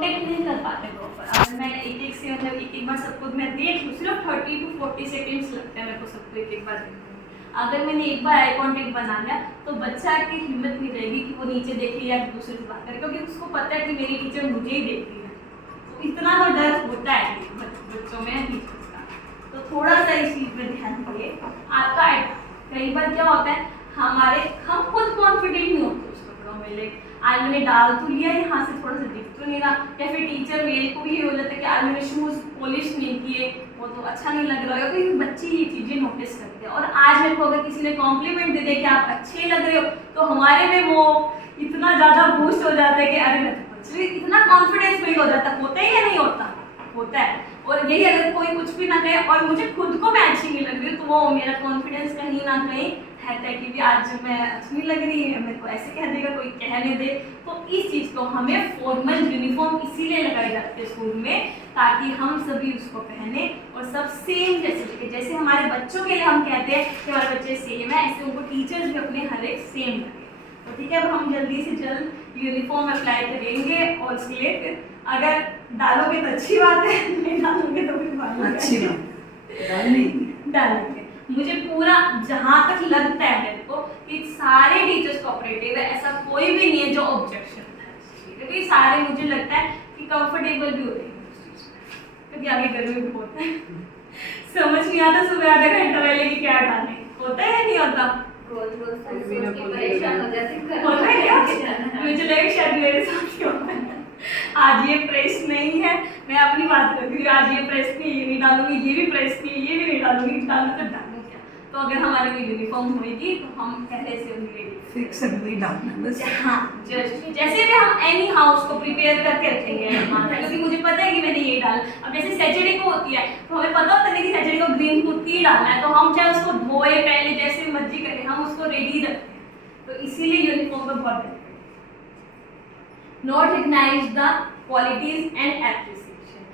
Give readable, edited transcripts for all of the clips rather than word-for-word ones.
Contact नहीं कर पाते प्रॉपर। अगर मैं एक से मतलब एक बार सबको मैं देख लूँ, सिर्फ 30 to 40 सेकेंड्स लगते हैं मेरे को सबको एक बार देखने में। अगर मैंने एक बार आई कांटेक्ट बना लिया तो बच्चा की हिम्मत नहीं रहेगी कि वो नीचे देखे या दूसरे से बात करे, क्योंकि उसको पता है कि मेरी टीचर मुझे ही देखती है। तो इतना तो डर होता है बच्चों में टीचर्स का। तो थोड़ा सा इस चीज़ पर ध्यान दीजिए। आपका कई बार क्या होता है, हम खुद कॉन्फिडेंट नहीं होते उस कपड़ों में, लेकिन आज मैंने डाल तो लिया यहाँ से थोड़ा सा दिख तो नहीं रहा, या फिर टीचर मेरे को भी ये हो जाता है कि आज मैंने शूज़ पॉलिश नहीं किए, वो तो अच्छा नहीं लग रहा है, क्योंकि बच्चे ये चीज़ें नोटिस करते हैं। और आज मेरे को अगर किसी ने कॉम्प्लीमेंट दे दे कि आप अच्छे लग रहे हो, तो हमारे में वो इतना ज़्यादा बूस्ट हो जाता है कि अरे मैं तो कुछ, इतना कॉन्फिडेंस बिल्ड हो जाता है। होता है या नहीं होता? होता है। और यही अगर कोई कुछ भी ना कहे और मुझे खुद को मैचिंग नहीं लग रही, तो वो मेरा कॉन्फिडेंस कहीं ना कहीं रहता है कि आज जब मैं अच्छी नहीं लग रही है, मेरे को ऐसे कह देगा, कोई कहने दे। तो इस चीज़ को हमें फॉर्मल यूनिफॉर्म इसीलिए लगाई जाती है स्कूल में, ताकि हम सभी उसको पहने और सब सेम जैसे दिखे। जैसे हमारे बच्चों के लिए हम कहते हैं कि हमारे बच्चे सेम है, ऐसे उनको टीचर्स भी अपने हर एक सेम लगे। तो ठीक है, अब हम जल्दी से जल्द यूनिफॉर्म अप्लाई करेंगे और उसके लिए फिर अगर डालोगे तो अच्छी बात है, नहीं डालोगे तो फिर अच्छी बात डालेंगे। मुझे पूरा जहाँ तक लगता है मेरे को कि सारे टीचर्स कोऑपरेटिव है, ऐसा कोई भी नहीं है जो ऑब्जेक्शन है, क्योंकि सारे मुझे लगता है कि कंफर्टेबल भी हो रहे हैं उस चीज़ में, क्योंकि आगे गर्मी भी बहुत है। समझ नहीं आता सुबह आधा घंटा पहले कि क्या डालें, होता है या नहीं होता? परेशान हो जाते हैं। मुझे लगा शायद मेरे साथ ही होता है। आज ये प्रेस नहीं है, मैं अपनी बात करती हूँ, आज ये प्रेस नहीं, ये नहीं डालूंगी, ये भी प्रेस नहीं, ये भी नहीं डालूंगी, डालू तो डालू क्या। तो अगर हमारे में यूनिफॉर्म होगी तो हम पहले से उनकी फिक्स वही डालना बस। हाँ, जैसे भी हम एनी हाउ उसको प्रिपेयर करके रखेंगे, क्योंकि मुझे पता है कि मैंने ये डाल। अब जैसे सैटरडे को होती है तो हमें पता होता है कि सैटरडे को ग्रीन कुर्ती डालना है, तो हम चाहे उसको धोए पहले जैसे मर्जी करें, हम उसको रेडी रखते हैं। तो इसीलिए यूनिफॉर्म का बहुत not recognise the qualities and appreciation.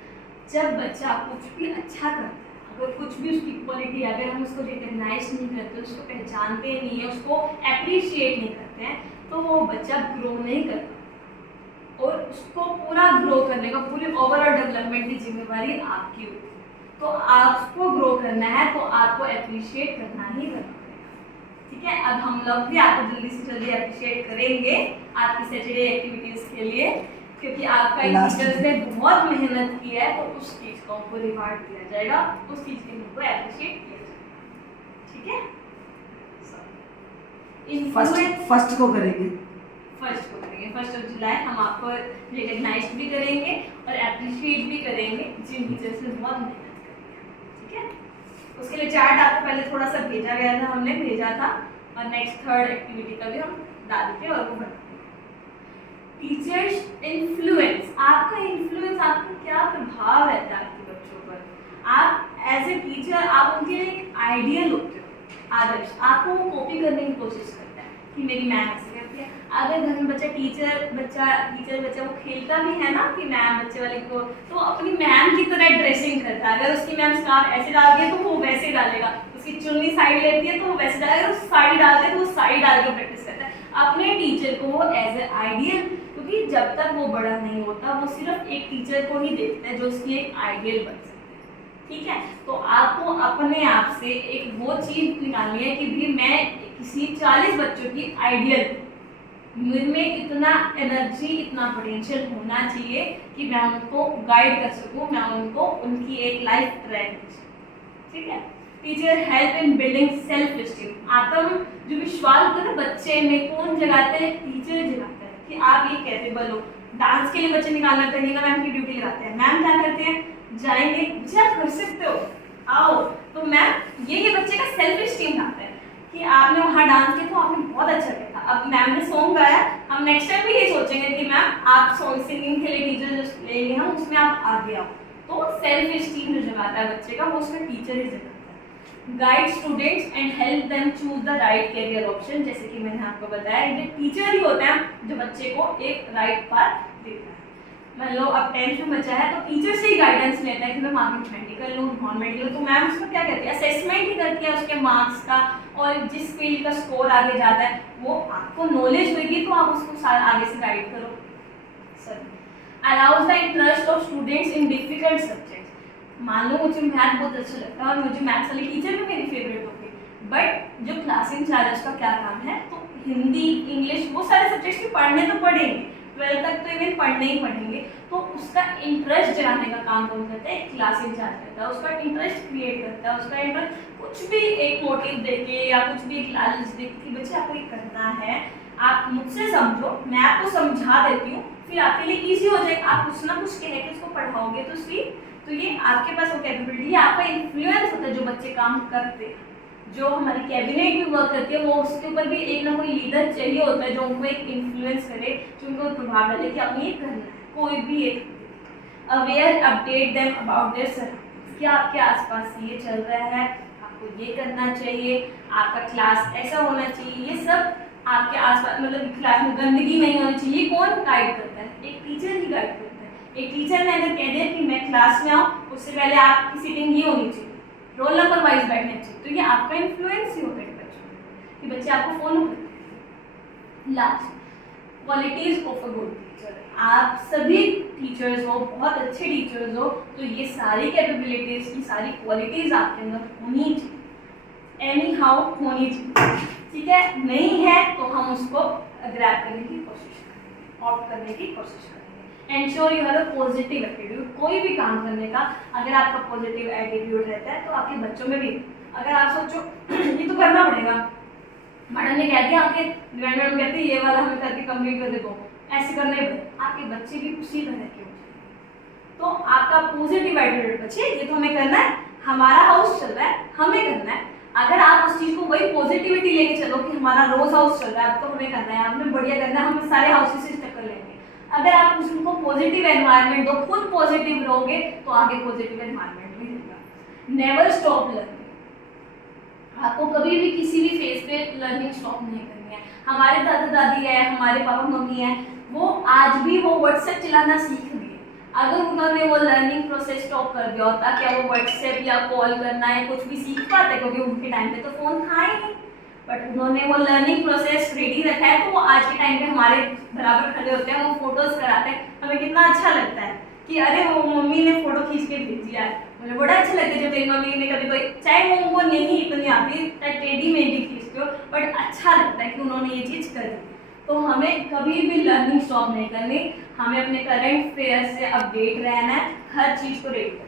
जब बच्चा कुछ भी अच्छा करता है, अगर कुछ भी उसकी क्वालिटी अगर हम उसको रिकग्नाइज नहीं करते, उसको पहचानते नहीं है, उसको एप्रिशिएट नहीं करते हैं, तो वो बच्चा ग्रो नहीं करता। और उसको पूरा ग्रो करने का, पूरी ओवरऑल डेवलपमेंट की जिम्मेवारी आपकी होती है। तो आपको ग्रो करना है तो आपको एप्रिशिएट करना ही करना। ठीक है, अब हम लोग भी आपको जल्दी से जल्दी अप्रिशिएट करेंगे आपकी सैटरडे एक्टिविटीज के लिए, क्योंकि आपका टीचर्स ने बहुत मेहनत की है, तो उस चीज़ को आपको रिवार्ड दिया जाएगा, उस चीज़ के लिए अप्रिशिएट किया जाएगा। ठीक है, फर्स्ट को करेंगे, फर्स्ट को करेंगे, 1 जुलाई हम आपको रिकग्नाइज भी करेंगे और अप्रिशिएट भी करेंगे जिन टीचर्स ने बहुत मेहनत करी है। ठीक है, उसके लिए चार्ट आपको पहले थोड़ा सा भेजा गया था, हमने भेजा था, और नेक्स्ट 3rd एक्टिविटी का भी हम डाल के और वो बनाएंगे। टीचर्स इन्फ्लुएंस, आपका इन्फ्लुएंस, आपका क्या प्रभाव रहता है आपके बच्चों पर। आप एज ए टीचर आप उनके लिए आइडियल होते हो, आदर्श। आपको वो कॉपी करने की कोशिश करता है कि मेरी मैम ऐसे करती है। अगर घर में बच्चा बच्चा वो खेलता भी है ना कि मैम बच्चे वाले को, तो अपनी मैम की तरह ड्रेसिंग करता है। अगर उसकी मैम स्कार्फ ऐसे डाल रही है तो वो वैसे डालेगा, उसकी चुन्नी साइड लेती है तो वो वैसे डालेगा, वो साड़ी डालते हैं तो वो साड़ी डाल के प्रैक्टिस करता है अपने टीचर को वो एज ए आइडियल। क्योंकि जब तक वो बड़ा नहीं होता, वो सिर्फ एक टीचर को ही देखता है जो उसकी एक आइडियल बन सकता है। ठीक है, तो आपको अपने आप से एक वो चीज़ निकालनी है कि भी मैं किसी 40 बच्चों की आइडियल, में इतना एनर्जी, इतना पोटेंशियल होना चाहिए कि मैं उनको गाइड कर सकूं, मैं उनको उनकी एक लाइफ ट्रैक। ठीक है, teacher help in building self esteem. आत्म जो विश्वास होता है ना बच्चे में, कौन जगाता है? टीचर जगाता है कि आप ये कैपेबल हो। डांस के लिए बच्चे निकालना करिएगा, मैम की ड्यूटी लगाते हैं। मैम क्या करते हैं? जाएंगे, बच्चे आप कर सकते हो, आओ। तो मैम ये बच्चे का सेल्फ एस्टीम आता है कि आपने वहाँ डांस किया तो आपने बहुत अच्छा किया था। अब मैम ने सॉन्ग गाया, हम नेक्स्ट टाइम भी ये सोचेंगे कि मैम आप सॉन्ग सिंगिंग के लिए टीचर लेंगे हम, उसमें आप आगे आओ। तो सेल्फ एस्टीम जो जगाता है बच्चे का, वो उसका टीचर ही जगाता है। Guide students and help them choose the right career option. जैसे कि मैंने आपको बताया, ये टीचर ही होता है जो बच्चे को एक राइट पाथ देता है। मान लो अब 10th में बच्चा है तो टीचर से ही गाइडेंस लेता है कि मैं मार्केट मेडिकल लूँ, नॉन मेडिकल। तो मैम उसको क्या कहती है? असेसमेंट ही करती है उसके मार्क्स का, और जिस फील्ड का स्कोर आगे जाता है वो आपको नॉलेज होगी तो आप उसको आगे से गाइड करो। Sir allows the interest of students in difficult subjects. मान लो मुझे मैथ बहुत अच्छा लगता है और मुझे मैथ्स वाली टीचर भी मेरी फेवरेट होगी, बट जो क्लास इंचार्ज का क्या काम है, तो हिंदी इंग्लिश वो सारे सब्जेक्ट्स भी पढ़ने तो पढ़ेंगे, 12th तक तो इवन पढ़ने ही पढ़ेंगे, तो उसका इंटरेस्ट जगाने का काम कौन करता है, क्लास इंचार्ज करता है, उसका इंटरेस्ट क्रिएट करता है, उसका इंटरेस्ट कुछ भी एक मोटिव देके या कुछ भी एक लालच देके कि बच्चे आपको ये करना है, आप मुझसे समझो, मैं आपको समझा देती हूँ, फिर आपके लिए इजी हो जाएगा, आप कुछ ना कुछ कह के उसको पढ़ाओगे तो सही, तो ये आपके पास वो कैपेबिलिटी है, आपका इन्फ्लुएंस होता है जो बच्चे काम करते हैं। जो हमारी कैबिनेट भी वर्क करती है वो उसके ऊपर भी एक ना कोई लीडर चाहिए होता है जो उनको एक इन्फ्लुएंस करे, जो उनको प्रभाव डाले कि आपने ये करना है, कोई भी एक aware update them about their surroundings, क्या आपके आसपास ये चल रहा है, आपको ये करना चाहिए, आपका क्लास ऐसा होना चाहिए, ये सब आपके आसपास, मतलब क्लास में गंदगी नहीं होनी चाहिए, कौन गाइड करता है, एक टीचर ही गाइड करता है। एक टीचर ने अगर कह दिया कि मैं क्लास में आऊँ, उससे पहले आपकी सीटिंग ये होनी चाहिए, रोल नंबर वाइज बैठना चाहिए, तो ये आपका इन्फ्लुएंस ही होता है बच्चों में कि बच्चे आपको फॉलो करते हैं। Last, qualities of a good teacher. आप सभी टीचर्स हो, बहुत अच्छे टीचर्स हो, तो ये सारी कैपेबिलिटीज की सारी क्वालिटीज आपके अंदर होनी चाहिए, एनी हाउ होनी चाहिए, ठीक है। नहीं है तो हम उसको ग्रैब करने की कोशिश करेंगे, ऑप्ट करने की कोशिश करेंगे। Ensure you have a positive attitude. कोई भी काम करने का अगर आपका पॉजिटिव एटीट्यूड रहता है तो आपके बच्चों में भी, अगर आप सोचो ये तो करना पड़ेगा, मैडम ने कह दिया, आपके मैडम कहते हैं ये वाला हमें करके कंप्लीट कर दो, ऐसे करने पड़े, आपके बच्चे भी उसी तरह के हो जाएंगे। तो आपका पॉजिटिव एटीट्यूड, बच्चे ये तो हमें करना है, हमारा हाउस चल रहा है, हमें करना है। अगर आप उस चीज को वही पॉजिटिविटी लेके चलो कि हमारा रोज हाउस चल रहा है, अब तो हमें करना है, हमें बढ़िया करना है, हम सारे हाउसेस से टक्कर लेंगे। अगर आप उसको पॉजिटिव एनवायरनमेंट दो, खुद पॉजिटिव रहोगे तो आगे पॉजिटिव एनवायरनमेंट भी देगा। Never stop learning. आपको कभी भी किसी भी फेज पे लर्निंग स्टॉप नहीं करनी है। हमारे दादा दादी है, हमारे पापा मम्मी है, वो आज भी वो व्हाट्सएप चलाना सीख गए। अगर उन्होंने वो लर्निंग प्रोसेस स्टॉप कर दिया होता, क्या वो व्हाट्सएप या कॉल करना है कुछ भी सीख पाते, क्योंकि उनके टाइम पे तो फोन था ही नहीं, बट उन्होंने वो लर्निंग प्रोसेस रेडी रखा है, तो वो आज के टाइम पे हमारे बराबर खड़े होते हैं, वो फोटोज कराते हैं, हमें कितना अच्छा लगता है कि अरे वो मम्मी ने फोटो खींच के भेजी है, मुझे बड़ा अच्छा लगता है जब मेरी मम्मी ने कभी कोई, चाहे वो उनको नहीं इतनी आती, टेडी में भी खींचते हो, बट अच्छा लगता है कि उन्होंने ये चीज़ कर दी। तो हमें कभी भी लर्निंग स्टॉप नहीं करनी, हमें अपने करंट अफेयर्स से अपडेट रहना है, हर चीज़ को रेडी करना है।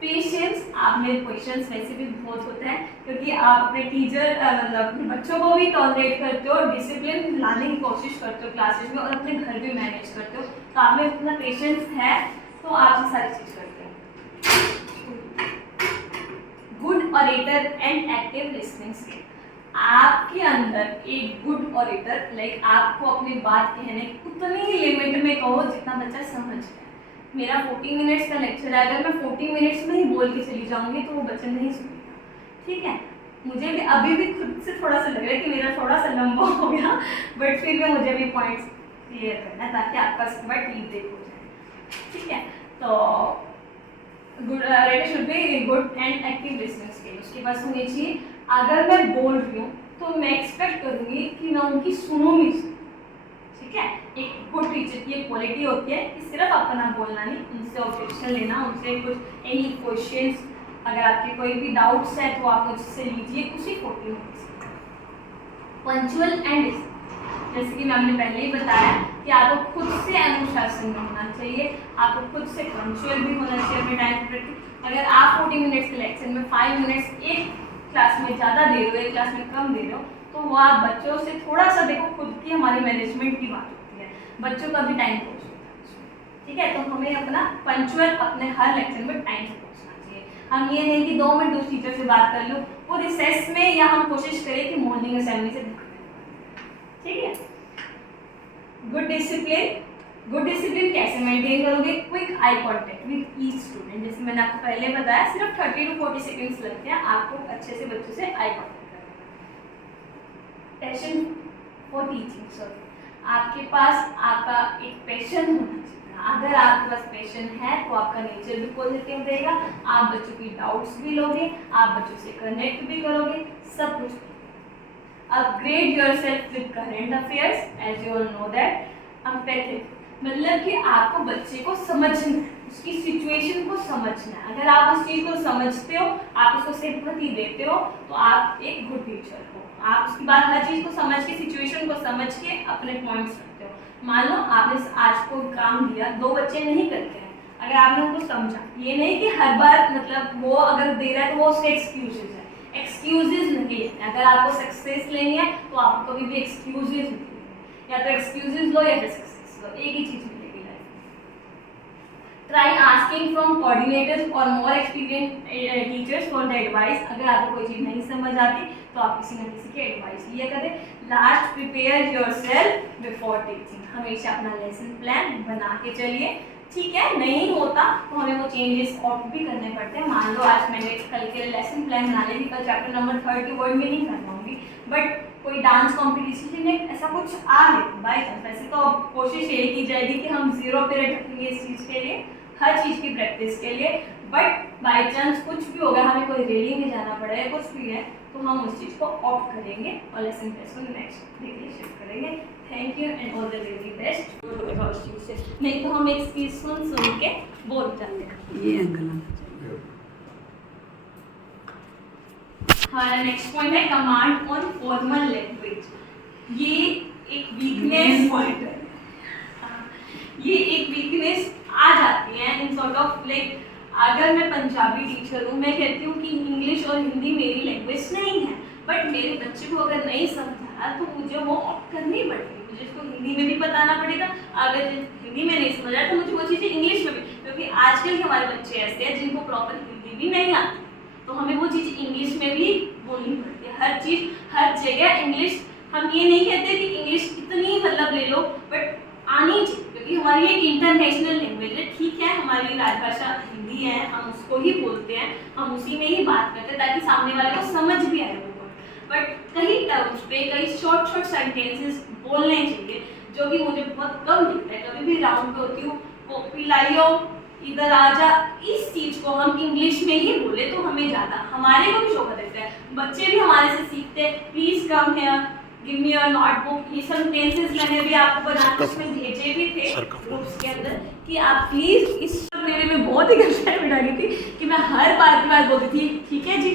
पेशेंस, आप में क्वेश्चंस वैसे भी बहुत होते हैं, क्योंकि आप अपने टीचर मतलब बच्चों को भी टॉलरेट करते हो, डिसिप्लिन लाने की कोशिश करते हो क्लासेस में, और अपने घर भी मैनेज करते हो, तो आप में इतना पेशेंस है तो आप ये सारी चीज़ करते हो। Good orator and active listening skill. आपके अंदर एक गुड ऑरेटर, लाइक आपको अपनी बात कहने उतनी ही लिमिट में कहो जितना बच्चा समझ जाए। मेरा 40 मिनट्स का लेक्चर है, अगर मैं 40 मिनट्स में ही बोल के चली जाऊंगी तो वो बच्चा नहीं सुनेगा, ठीक है। मुझे भी अभी भी खुद से थोड़ा सा लग रहा है कि मेरा थोड़ा सा लंबा हो गया, बट फिर भी मुझे भी पॉइंट्स क्लियर करना है ताकि आपका समय ठीक देख हो जाए, ठीक है। तो good orator should be good and active listening skill, उसके पास होनी चाहिए। अगर मैं बोल रही हूँ तो मैं एक्सपेक्ट करूँगी कि मैं उनकी सुनूंगी, ठीक है। एक गुड टीचर की एक क्वालिटी होती है कि सिर्फ अपना बोलना नहीं, उनसे ऑब्जेक्शन लेना, उनसे कुछ एनी क्वेश्चंस, अगर आपके कोई भी डाउट्स है तो आप मुझसे लीजिए, उसी 40 मिनट्स। पंचुअल एंड, जैसे कि मैम ने पहले ही बताया कि आपको खुद से अनुशासन में होना चाहिए, आपको खुद से पंचुअल भी होना चाहिए अपने टाइम के प्रति। अगर आप 40 मिनट्स के लेक्चर में 5 मिनट्स एक क्लास में ज़्यादा दे रहे हो, एक क्लास में कम दे रहे हो, तो वो आप बच्चों से थोड़ा सा देखो, खुद की हमारी मैनेजमेंट की बात होती है, बच्चों का भी टाइम पहुँच होता है, ठीक है। तो हमें अपना पंचुअल अपने हर लेक्चर में टाइम से पहुँचना चाहिए। हम ये नहीं कि 2 मिनट उस टीचर से बात कर लो, वो रिसेस में, या हम कोशिश करें कि मॉर्निंग असेंबली से, ठीक है। गुड डिसिप्लिन, गुड डिसिप्लिन कैसे मेंटेन करोगे? Quick eye contact with each student, जैसे मैंने आपको पहले बताया, सिर्फ 30 to 40 सेकंड्स लगते हैं आपको अच्छे से बच्चों से आई कांटेक्ट करने में। पैशन फॉर टीचिंग, सॉरी, आपके पास आपका एक पैशन होना चाहिए। अगर आपके पास पैशन है तो आपका नेचर भी पॉजिटिव रहेगा, आप बच्चों की डाउट्स भी लोगे, आप बच्चों से कनेक्ट भी करोगे, सब कुछ। Upgrade yourself with current affairs, as you all know that. Empathic, मतलब कि आपको बच्चे को समझना है, उसकी सिचुएशन को समझना है। अगर आप उस चीज़ को समझते हो, आप उसको सिंपैथी देते हो, तो आप एक गुड टीचर हो। आप उसकी बात हर चीज़ को समझ के, सिचुएशन को समझ के अपने पॉइंट्स रखते हो। मान लो आपने आज को काम दिया, 2 बच्चे नहीं करते हैं, अगर आपने उनको समझा, ये नहीं कि हर बार मतलब वो अगर दे रहा है तो वो उसके एक्सक्यूजेज है, एक्सक्यूजेज नहीं है। अगर आपको सक्सेस लेनी है तो आपको कभी भी एक्सक्यूजेज नहीं लेने, या तो एक्सक्यूजेज लो या फिर सक्सेस लो, एक ही चीज़ मिलेगी लाइफ में। ट्राई आस्किंग फ्रॉम कोऑर्डिनेटर्स और more experience teachers for the advice. अगर आपको कोई चीज़ नहीं समझ आती तो आप किसी न किसी की एडवाइस लिया करें। Last, prepare yourself before teaching. हमेशा अपना लेसन प्लान बना के चलिए, ठीक है। नहीं होता तो हमें वो चेंजेस ऑफ भी करने पड़ते हैं। मान लो आज मैंने कल के लेसन प्लान बना लिया, कल चैप्टर नंबर 3 की वर्ड में नहीं कर पाऊंगी, बट कोई डांस कॉम्पिटिशन में ऐसा कुछ आ गया बाई चांस, वैसे तो कोशिश यही की जाएगी कि हम 0 पीरियड रखेंगे इस चीज़ के लिए, हर चीज़ की प्रैक्टिस के लिए। बट बाई चांस कुछ भी होगा, हमें कोई रैली में जाना पड़ेगा, कुछ भी है, तो हम उस चीज़ को ऑप्ट करेंगे और लेसन टेस्ट को नेक्स्ट डे के लिए शिफ्ट करेंगे। Thank you and all the very best. उस चीज़ से नहीं तो हम एक चीज़ सुन के बोल जाते हैं। ये एंगल हमारा नेक्स्ट पॉइंट है कमांड ऑन फॉर्मल लैंग्वेज। ये एक वीकनेस पॉइंट है, ये एक वीकनेस आ जाती है इन सॉर्ट ऑफ लाइक, अगर मैं पंजाबी टीचर हूँ, मैं कहती हूँ कि इंग्लिश और हिंदी मेरी लैंग्वेज नहीं है, बट मेरे बच्चे को अगर नहीं समझा तो मुझे वो ऑप्ट करनी पड़ेगी, मुझे इसको हिंदी में भी बताना पड़ेगा। अगर हिंदी में नहीं समझा तो मुझे वो चीज़ें इंग्लिश में भी, क्योंकि आजकल के हमारे बच्चे ऐसे हैं जिनको प्रॉपर हिंदी भी नहीं आती, तो हमें वो चीज़ इंग्लिश में भी बोलनी पड़ती है। हर चीज़ हर जगह इंग्लिश, हम ये नहीं कहते कि इंग्लिश कितनी मतलब ले लो, बट आनी चाहिए, क्योंकि हमारी एक इंटरनेशनल लैंग्वेज है। ठीक है, हमारी राजभाषा हिंदी है, हम उसको ही बोलते हैं, हम उसी में ही बात करते हैं ताकि सामने वाले को समझ भी आए वो वर्ड। बट कई टर्म्स पे कई शॉर्ट सेंटेंसेस बोलने चाहिए, जो कि मुझे बहुत कम दिखता है। कभी भी राउंड पे होती हूँ, कॉपी लाइयो, इधर आ जा, इस चीज़ को हम इंग्लिश में ही बोले तो हमें ज़्यादा, हमारे को भी शोभा देता है, बच्चे भी हमारे से सीखते हैं। Please come here, give me your notebook. ये सेंटेंसेस मैंने भी आपको बना के इसमें भेजे भी थे ग्रुप्स के अंदर कि आप प्लीज़, इस मेरे में बहुत ही गलतियाँ बिठा रही थी कि मैं हर बार की बात बोलती थी ठीक है जी,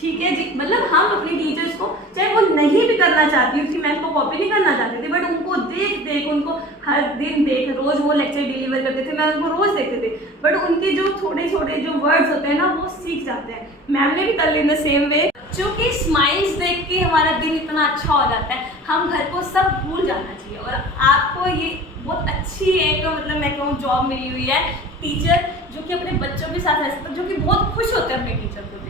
ठीक है जी। मतलब हम अपने टीचर्स को, चाहे वो नहीं भी करना चाहती हूँ कि मैं उसको कॉपी नहीं करना चाहती थी, बट उनको देख उनको हर दिन देख, रोज़ वो लेक्चर डिलीवर करते थे, मैं उनको रोज़ देखते थे, बट उनके जो छोटे छोटे जो वर्ड्स होते हैं ना, वो सीख जाते हैं। मैम ने भी कर ली द सेम वे। जो कि स्माइल्स देख के हमारा दिन इतना अच्छा हो जाता है, हम घर को सब भूल जाना चाहिए। और आपको ये बहुत अच्छी एक मतलब मैं कहूँ जॉब मिली हुई है, टीचर जो कि अपने बच्चों के साथ रह सकते हैं, जो कि बहुत खुश होते हैं अपने टीचर को देख।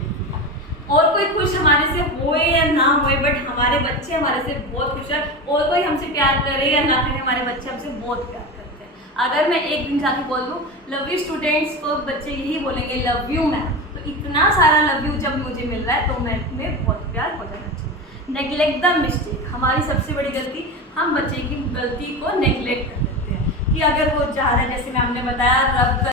और कोई खुश हमारे से होए या ना होए, बट हमारे बच्चे हमारे से बहुत खुश है। और कोई हमसे प्यार करे या ना करे, हमारे बच्चे हमसे बहुत प्यार करते हैं। अगर मैं एक दिन जाके बोल दूँ लव यू स्टूडेंट्स, तो बच्चे यही बोलेंगे लव यू मैम। तो इतना सारा लव यू जब मुझे मिल रहा है तो मैं में बहुत प्यार हो जाना चाहिए। नेग्लेक्ट द मिस्टेक, हमारी सबसे बड़ी गलती, हम बच्चे की गलती को नेग्लेक्ट कर देते हैं कि अगर वो जा रहा है, जैसे मैम ने बताया रब